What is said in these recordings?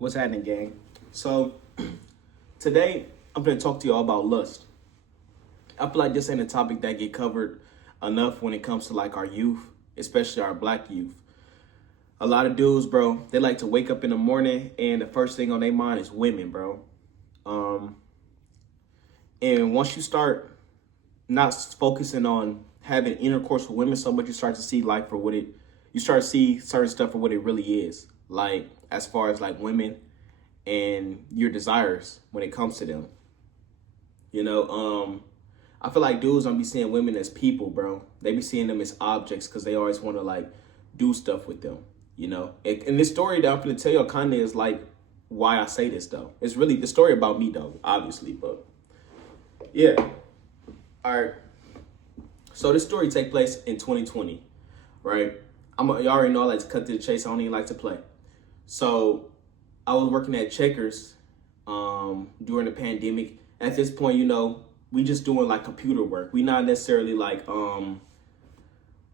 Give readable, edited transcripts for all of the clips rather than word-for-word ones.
What's happening, gang? So today I'm gonna talk to y'all about lust. I feel like this ain't a topic that get covered enough when it comes to like our youth, especially our black youth. A lot of dudes, bro, they like to wake up in the morning and the first thing on their mind is women, bro. Um, and once you start not focusing on having intercourse with women so much, you start to see life for what it. You start to see certain stuff for what it really is. Like as far as like women and your desires when it comes to them. I feel like dudes don't be seeing women as people, bro. They be seeing them as objects because they always want to like do stuff with them. And this story that I'm gonna tell you kind of is like why I say this though. It's really the story about me though, obviously, but yeah. All right. So this story take place in 2020, right? You already know I like to cut to the chase. I don't even like to play. So I was working at Checkers during the pandemic. At this point, we just doing like computer work. We not necessarily going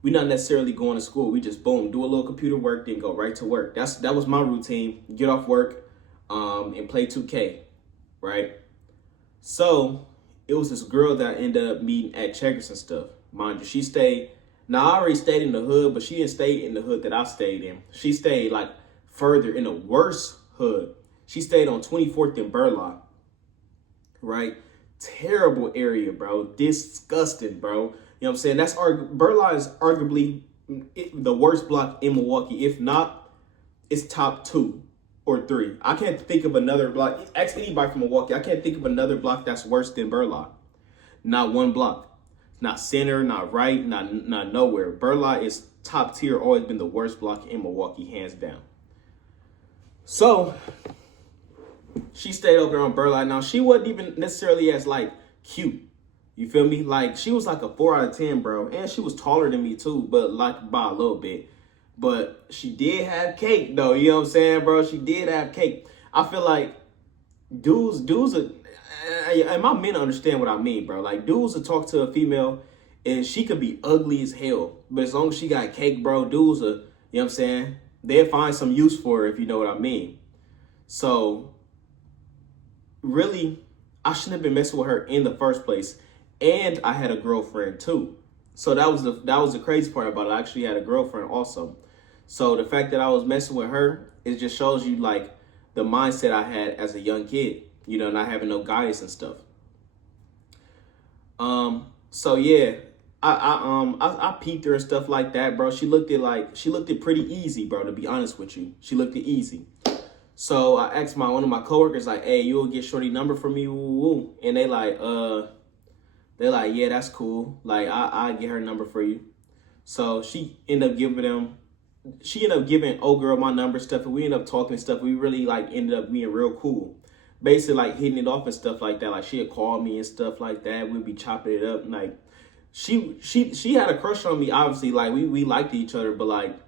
to school. We just boom, do a little computer work, then go right to work. That was my routine. Get off work, and play 2K, right? So it was this girl that I ended up meeting at Checkers and stuff. Mind you, she stayed. Now I already stayed in the hood, but she didn't stay in the hood that I stayed in. She stayed like further in a worse hood. She stayed on 24th and Burlock, right? Terrible area, bro. Disgusting, bro. You know what I'm saying? Burlock is arguably the worst block in Milwaukee. If not, it's top 2 or 3. I can't think of another block. Ask anybody from Milwaukee. I can't think of another block that's worse than Burlock. Not one block. Not center, not right, not nowhere. Burlock is top tier, always been the worst block in Milwaukee, hands down. So she stayed over on Burlock. Now she wasn't even necessarily as like cute. You feel me? Like she was like a 4 out of 10, bro. And she was taller than me too, but like by a little bit. But she did have cake though, you know what I'm saying, bro? She did have cake. I feel like dudes are, and my men understand what I mean, bro. Like dudes will talk to a female and she could be ugly as hell, but as long as she got cake, bro, dudes are, you know what I'm saying? They'll find some use for her, if you know what I mean. So really, I shouldn't have been messing with her in the first place. And I had a girlfriend too. So that was the crazy part about it. I actually had a girlfriend also. So the fact that I was messing with her, it just shows you like the mindset I had as a young kid, not having no guidance and stuff. So yeah, I peeped her and stuff like that, bro. She looked it pretty easy, bro, to be honest with you. She looked it easy. So I asked one of my coworkers, like, hey, you'll get Shorty number from me, woo. And they're like, yeah, that's cool. Like, I get her number for you. So she ended up giving old girl my number stuff, and we ended up talking and stuff. We really like ended up being real cool. Basically like hitting it off and stuff like that. Like she'd call me and stuff like that. We'd be chopping it up. And like she had a crush on me, obviously. Like we liked each other, but like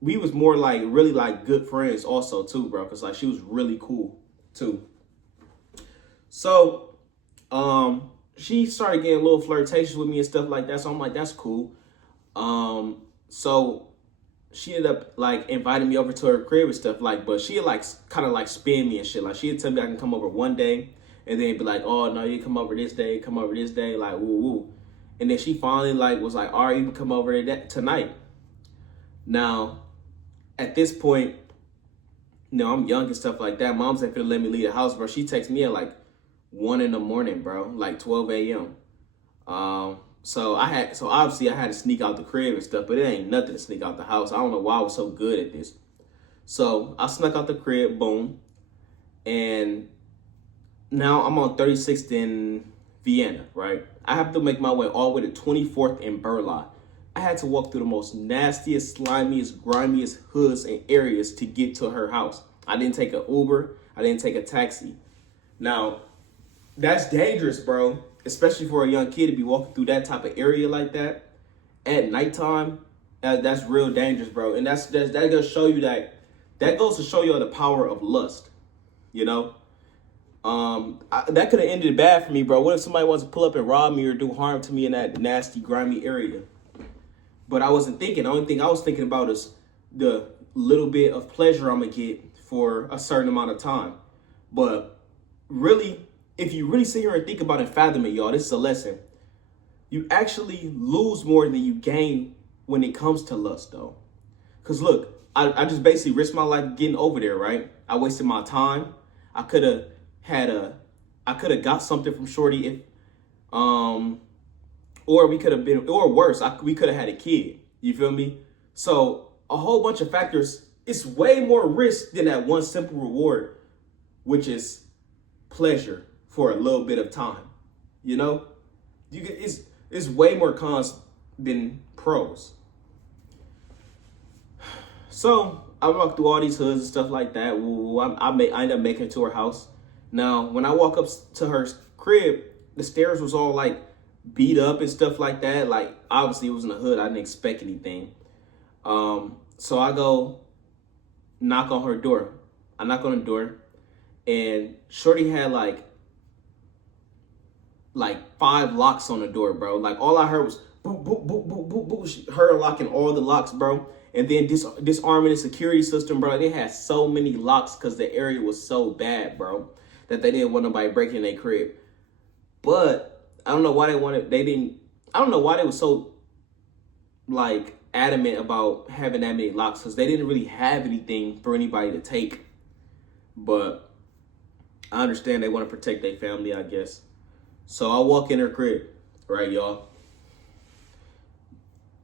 we was more like really like good friends also too, bro. Cause like she was really cool too. So she started getting a little flirtatious with me and stuff like that. So I'm like, that's cool. So she ended up like inviting me over to her crib and stuff, like, but she'd like kind of like spin me and shit. Like she'd tell me I can come over one day and then be like, oh no, you come over this day, like woo woo. And then she finally like was like, all right, you can come over tonight. Now, at this point, I'm young and stuff like that. Mom's ain't finna let me leave the house, bro. She texts me at like 1 a.m, bro, like 12 a.m. So obviously I had to sneak out the crib and stuff, but it ain't nothing to sneak out the house. I don't know why I was so good at this. So I snuck out the crib, boom. And now I'm on 36th in Vienna, right? I have to make my way all the way to 24th in Burlock. I had to walk through the most nastiest, slimiest, grimiest hoods and areas to get to her house. I didn't take an Uber. I didn't take a taxi. Now, that's dangerous, bro. Especially for a young kid to be walking through that type of area like that at nighttime. That's real dangerous, bro. And that goes to show you that goes to show you the power of lust. That could have ended bad for me, bro. What if somebody wants to pull up and rob me or do harm to me in that nasty, grimy area? But I wasn't thinking. The only thing I was thinking about is the little bit of pleasure I'm gonna get for a certain amount of time. But really, if you really sit here and think about it and fathom it, y'all, this is a lesson. You actually lose more than you gain when it comes to lust, though. Because look, I just basically risked my life getting over there, right? I wasted my time. I could have got something from Shorty if, or we could have been, or worse, we could have had a kid. You feel me? So a whole bunch of factors. It's way more risk than that one simple reward, which is pleasure for a little bit of time. You know, it's way more cons than pros. So I walk through all these hoods and stuff like that. I end up making it to her house. Now, when I walk up to her crib, the stairs was all like beat up and stuff like that. Like, obviously it was in the hood. I didn't expect anything. So I go knock on her door. I knock on the door, and Shorty had like 5 locks on the door, bro. Like, all I heard was boop, boop, boop, boop, boop, boop. Her locking all the locks, bro. And then disarming the security system, bro. They had so many locks because the area was so bad, bro, that they didn't want nobody breaking their crib. But I don't know why I don't know why they were so like adamant about having that many locks, because they didn't really have anything for anybody to take. But I understand they want to protect their family, I guess. So I walk in her crib, right, y'all?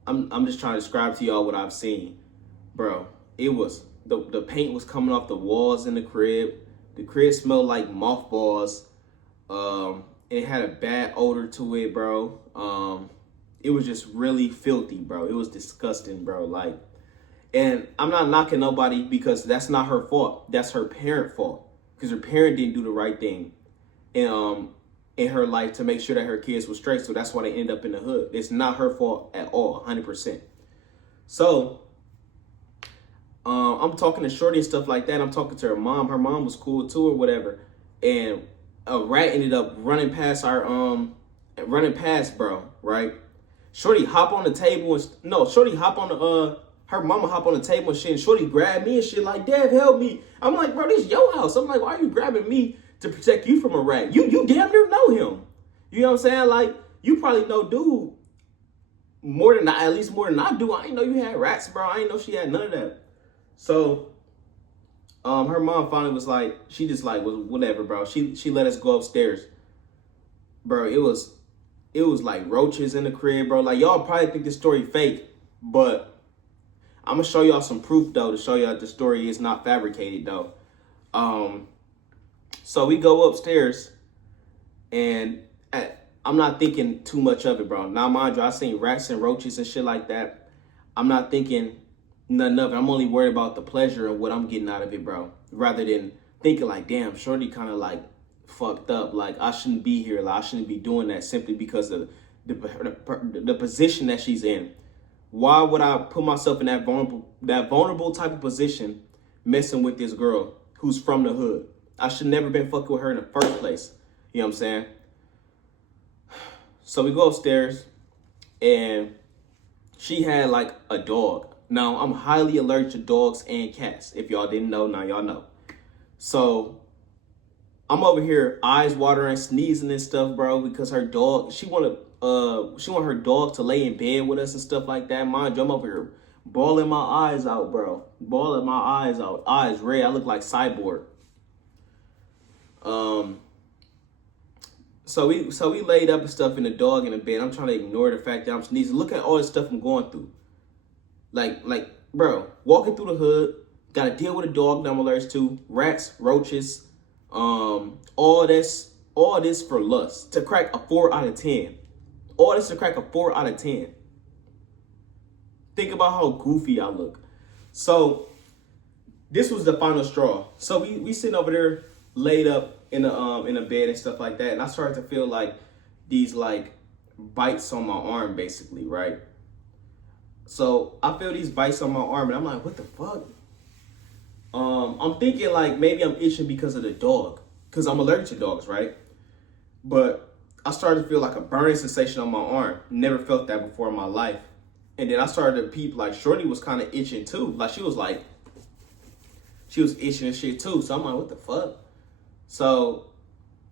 I'm just trying to describe to y'all what I've seen. Bro, it was, the paint was coming off the walls in the crib. The crib smelled like mothballs. It had a bad odor to it, bro. It was just really filthy, bro. It was disgusting, bro. Like, and I'm not knocking nobody, because that's not her fault. That's her parent fault, because her parent didn't do the right thing in her life to make sure that her kids were straight. So that's why they end up in the hood. It's not her fault at all, 100%. So I'm talking to Shorty and stuff like that. I'm talking to her mom. Her mom was cool too, or whatever. And a rat ended up running past bro, right? Shorty hop on the table Shorty hop on the her mama hop on the table and shit, and Shorty grabbed me and shit like, Dad, help me. I'm like, bro, this is your house. I'm like, why are you grabbing me to protect you from a rat? You damn near know him. You know what I'm saying? Like, you probably know dude at least more than I do. I didn't know you had rats, bro. I didn't know she had none of that. So her mom finally was like, she just like was whatever, bro. She let us go upstairs. Bro, it was like roaches in the crib, bro. Like, y'all probably think this story fake, but I'm gonna show y'all some proof though, to show y'all that the story is not fabricated though. So we go upstairs, and I'm not thinking too much of it, bro. Now, mind you, I seen rats and roaches and shit like that. I'm not thinking nothing of it. I'm only worried about the pleasure and what I'm getting out of it, bro. Rather than thinking like, damn, Shorty kind of like fucked up. Like, I shouldn't be here. Like, I shouldn't be doing that simply because of the position that she's in. Why would I put myself in that vulnerable type of position messing with this girl who's from the hood? I should never been fucking with her in the first place. You know what I'm saying? So we go upstairs, and she had like a dog. Now, I'm highly allergic to dogs and cats. If y'all didn't know, now y'all know. So I'm over here eyes watering, sneezing and stuff, bro, because her dog, she want her dog to lay in bed with us and stuff like that. Mind you, I'm over here bawling my eyes out, bro. Bawling my eyes out. Eyes red. I look like Cyborg. So we laid up and stuff in the dog in the bed. I'm trying to ignore the fact that I'm sneezing. Look at all the stuff I'm going through. Like, bro, walking through the hood, gotta deal with a dog that I'm allergic to, rats, roaches, all this for lust. To crack a 4 out of 10. All this to crack a 4 out of 10. Think about how goofy I look. So this was the final straw. So we sitting over there laid up in a bed and stuff like that, and I started to feel like these like bites on my arm, basically, right? So I feel these bites on my arm, and I'm like, what the fuck? I'm thinking like maybe I'm itching because of the dog, because I'm allergic to dogs, right? But I started to feel like a burning sensation on my arm. Never felt that before in my life. And then I started to peep, like Shorty was kind of itching too. Like she was she was itching and shit too. So I'm like, what the fuck? So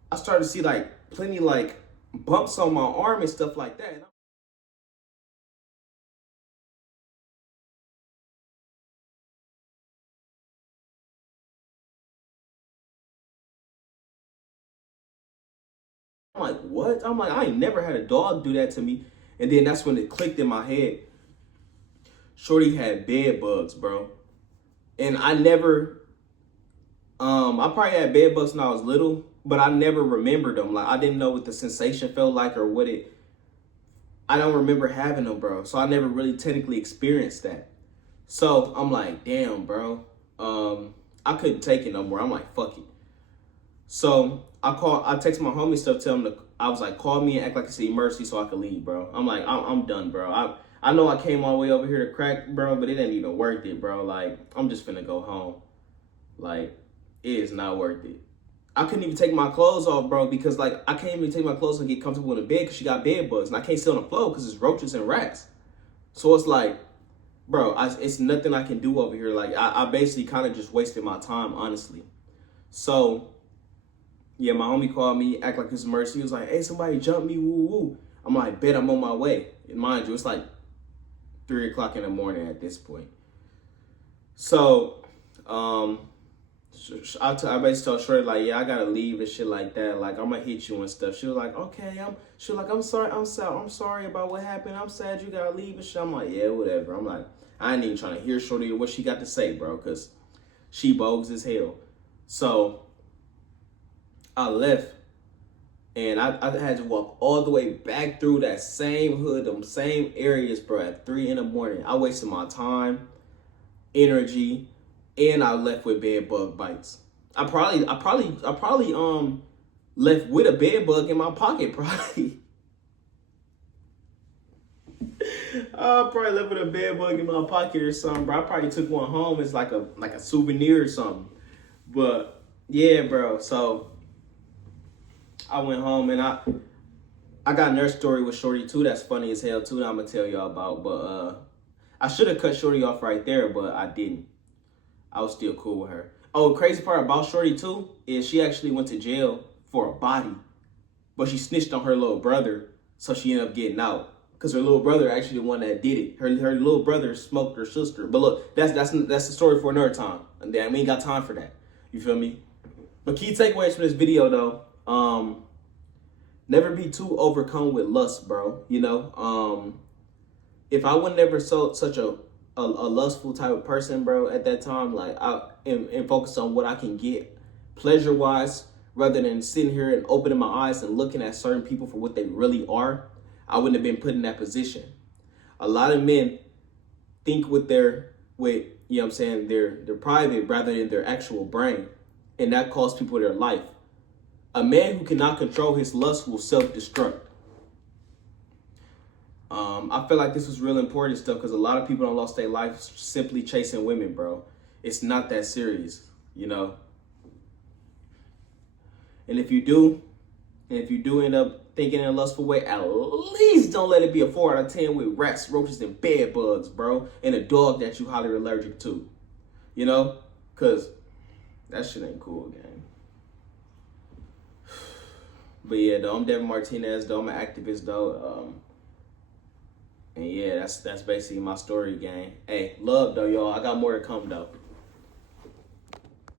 I started to see like plenty like bumps on my arm and stuff like that. And I'm like, what? I'm like, I ain't never had a dog do that to me. And then that's when it clicked in my head. Shorty had bed bugs, bro. And I never, I probably had bed bugs when I was little, but I never remembered them. Like, I didn't know what the sensation felt like or what it, I don't remember having them, bro. So I never really technically experienced that. So I'm like, damn, bro. I couldn't take it no more. I'm like, fuck it. So I text my homie stuff, tell him I was like, call me and act like it's an emergency so I could leave, bro. I'm like, I'm done, bro. I know I came all the way over here to crack, bro, but it ain't even worth it, bro. Like, I'm just finna go home. Like, it is not worth it. I couldn't even take my clothes off, bro, because like I can't even take my clothes and get comfortable in the bed because she got bed bugs, and I can't sit on the floor because it's roaches and rats. So it's like, bro, it's nothing I can do over here. Like, I basically kind of just wasted my time, honestly. So yeah, my homie called me, act like it's an emergency. He was like, hey, somebody jump me, woo woo. I'm like, bet, I'm on my way. And mind you, it's like 3 o'clock in the morning at this point. So, I basically told Shorty, like, yeah, I gotta leave and shit like that. Like, I'm gonna hit you and stuff. She was like, okay, she was like, I'm sorry about what happened. I'm sad you gotta leave and shit. I'm like, yeah, whatever. I'm like, I ain't even trying to hear Shorty or what she got to say, bro, because she bogus as hell. So I left, and I had to walk all the way back through that same hood, them same areas, bro, at 3 in the morning. I wasted my time, energy, and I left with bed bug bites. I probably left with a bed bug in my pocket, probably. I probably left with a bed bug in my pocket or something, bro. I probably took one home as like a souvenir or something. But yeah, bro. So I went home and I got another story with Shorty too. That's funny as hell too. That I'm gonna tell y'all about. But I should have cut Shorty off right there, but I didn't. I was still cool with her. Oh, crazy part about Shorty too is she actually went to jail for a body, but she snitched on her little brother, so she ended up getting out. Cause her little brother actually the one that did it. Her little brother smoked her sister. But look, that's the story for another time. And we ain't got time for that. You feel me? But key takeaways from this video though, never be too overcome with lust, bro. You know, if I would never such a lustful type of person, bro, at that time, like and focus on what I can get pleasure wise, rather than sitting here and opening my eyes and looking at certain people for what they really are, I wouldn't have been put in that position. A lot of men think with you know what I'm saying, their private rather than their actual brain, and that costs people their life. A man who cannot control his lust will self-destruct. I feel like this was real important stuff because a lot of people don't lost their life simply chasing women, bro. It's not that serious, you know. And if you do end up thinking in a lustful way, at least don't let it be a 4 out of 10 with rats, roaches, and bed bugs, bro, and a dog that you highly allergic to, you know, because that shit ain't cool, gang. But yeah, though, I'm Devin Martinez, though. I'm an activist, though. And yeah, that's basically my story, gang. Hey, love, though, y'all. I got more to come, though.